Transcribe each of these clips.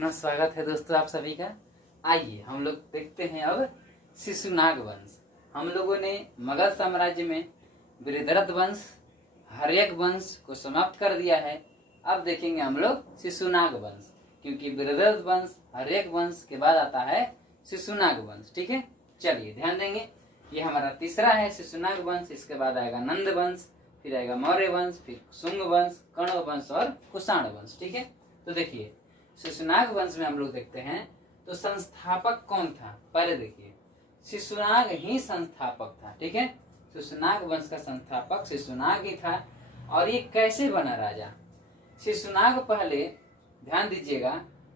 पुनः स्वागत है दोस्तों आप सभी का। आइए हम लोग देखते हैं अब शिशुनाग वंश। हम लोगों ने मगध साम्राज्य में बृहद्रथ वंश, हर्यक वंश को समाप्त कर दिया है। अब देखेंगे हम लोग शिशुनाग वंश, क्योंकि बृहद्रथ वंश हर्यक वंश के बाद आता है शिशुनाग वंश। ठीक है, चलिए ध्यान देंगे। ये हमारा तीसरा है शिशुनाग वंश। इसके बाद आएगा नंद वंश, फिर आएगा मौर्य वंश, फिर शुंग वंश, कण्व वंश और कुषाण वंश। ठीक है, तो देखिए शिशुनाग वंश में हम लोग देखते हैं तो संस्थापक कौन था। पहले देखिए शिशुनाग ही संस्थापक था। ठीक है, शिशुनाग वंश का संस्थापक शिशुनाग ही था। और ये कैसे बना राजा? शिशुनाग पहले ध्यान दीजिएगा,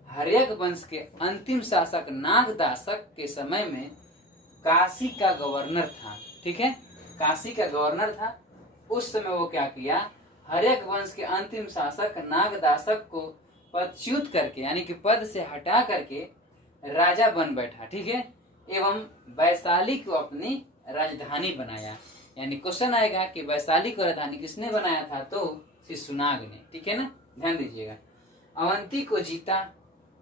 हर्यक वंश के अंतिम शासक नागदासक के समय में काशी का गवर्नर था। ठीक है, काशी का गवर्नर था। उस समय वो क्या किया, हर्यक वंश के अंतिम शासक नागदासक को पदच्युत करके यानी कि पद से हटा करके राजा बन बैठा। ठीक है, एवं वैशाली को अपनी राजधानी बनाया। यानी क्वेश्चन आएगा कि वैशाली को राजधानी किसने बनाया था, तो शिशुनाग ने। ठीक है ना, ध्यान दीजिएगा। अवंती को जीता,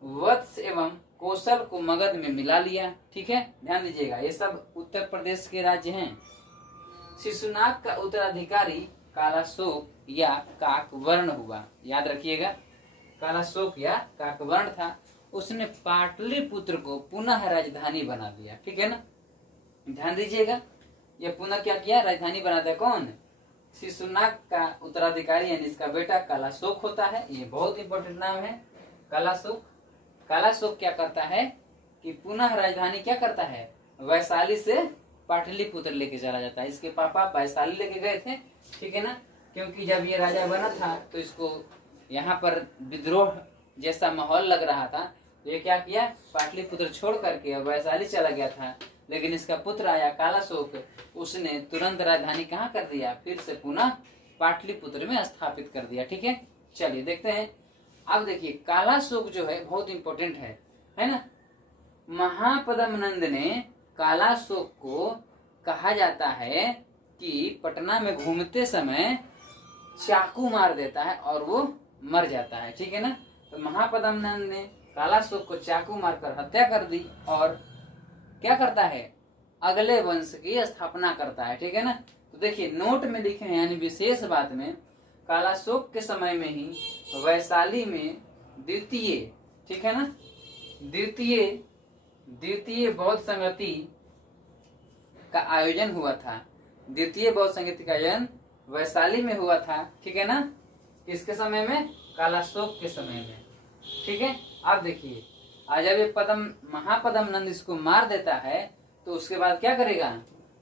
वत्स एवं कौशल को मगध में मिला लिया। ठीक है, ध्यान दीजिएगा, ये सब उत्तर प्रदेश के राज्य हैं। शिशुनाग का उत्तराधिकारी कालाशोक या काकवर्ण हुआ। याद रखिएगा, कालाशोक या काकवर्ण था। उसने पाटलिपुत्र को पुनः राजधानी बना दिया। ठीक है ना, ध्यान दीजिएगा, ये पुनः क्या किया, राजधानी बना दिया। कौन? शिशुनाग का उत्तराधिकारी यानी इसका बेटा कालाशोक होता है। ये बहुत इंपॉर्टेंट नाम है, कालाशोक। कालाशोक क्या करता है कि पुनः राजधानी क्या करता है, वैशाली से पाटलिपुत्र लेके चला जाता है। इसके पापा वैशाली लेके गए थे। ठीक है ना, क्योंकि जब ये राजा बना था तो इसको यहाँ पर विद्रोह जैसा माहौल लग रहा था, तो ये क्या किया, पाटलिपुत्र छोड़ करके वैशाली चला गया था। लेकिन इसका पुत्र आया कालाशोक, उसने तुरंत राजधानी कहाँ कर दिया, फिर से पुनः पाटलिपुत्र में स्थापित कर दिया। ठीक है, चलिए देखते हैं। अब देखिए कालाशोक जो है बहुत इंपॉर्टेंट है ना। महापद्म नंद ने कालाशोक को कहा जाता है कि पटना में घूमते समय चाकू मार देता है और वो मर जाता है। ठीक है ना, तो महापद्म नंद ने कालाशोक को चाकू मारकर हत्या कर दी और क्या करता है, अगले वंश की स्थापना करता है। ठीक है ना, तो देखिए नोट में लिखे हैं, यानी विशेष बात में कालाशोक के समय में ही वैशाली में द्वितीय, ठीक है ना, द्वितीय बौद्ध संगति का आयोजन हुआ था। द्वितीय बौद्ध संगति का आयोजन वैशाली में हुआ था। ठीक है ना, किसके समय में, कालाशोक के समय में। ठीक है, अब देखिए जब ये महापद्म नंद इसको मार देता है तो उसके बाद क्या करेगा,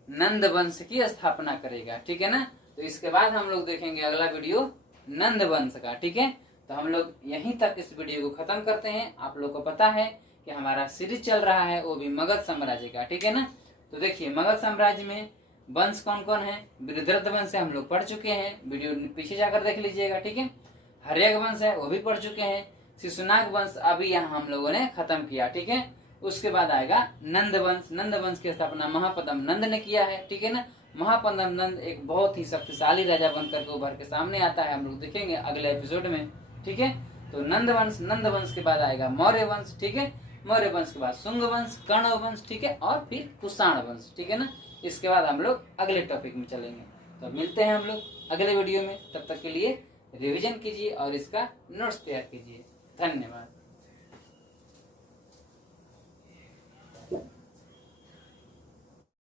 नंद वंश की स्थापना करेगा। ठीक है ना, तो इसके बाद हम लोग देखेंगे अगला वीडियो नंद वंश का। ठीक है, तो हम लोग यहीं तक इस वीडियो को खत्म करते हैं। आप लोग को पता है कि हमारा सीरीज चल रहा है वो भी मगध साम्राज्य का। ठीक है ना, तो देखिए मगध साम्राज्य में वंश कौन कौन है, बृहद्रथ वंश से हम लोग पढ़ चुके हैं, वीडियो पीछे जाकर देख लीजिएगा। ठीक है, हर्यक वंश है वो भी पढ़ चुके हैं। शिशुनाग वंश अभी यहाँ हम लोगों ने खत्म किया। ठीक है, उसके बाद आएगा नंद वंश। नंद वंश की स्थापना महापद्म नंद ने किया है। ठीक है ना, महापद्म नंद एक बहुत ही शक्तिशाली राजा बनकर के उभर के सामने आता है, हम लोग देखेंगे अगले एपिसोड में। ठीक है, तो नंद वंश के बाद आएगा मौर्य वंश। ठीक है, मौर्य वंश के बाद शुंग वंश, कण्व वंश, ठीक है, और फिर कुषाण वंश। ठीक है ना, इसके बाद हम लोग अगले टॉपिक में चलेंगे। तो मिलते हैं हम लोग अगले वीडियो में, तब तक के लिए रिवीजन कीजिए और इसका नोट्स तैयार कीजिए। धन्यवाद।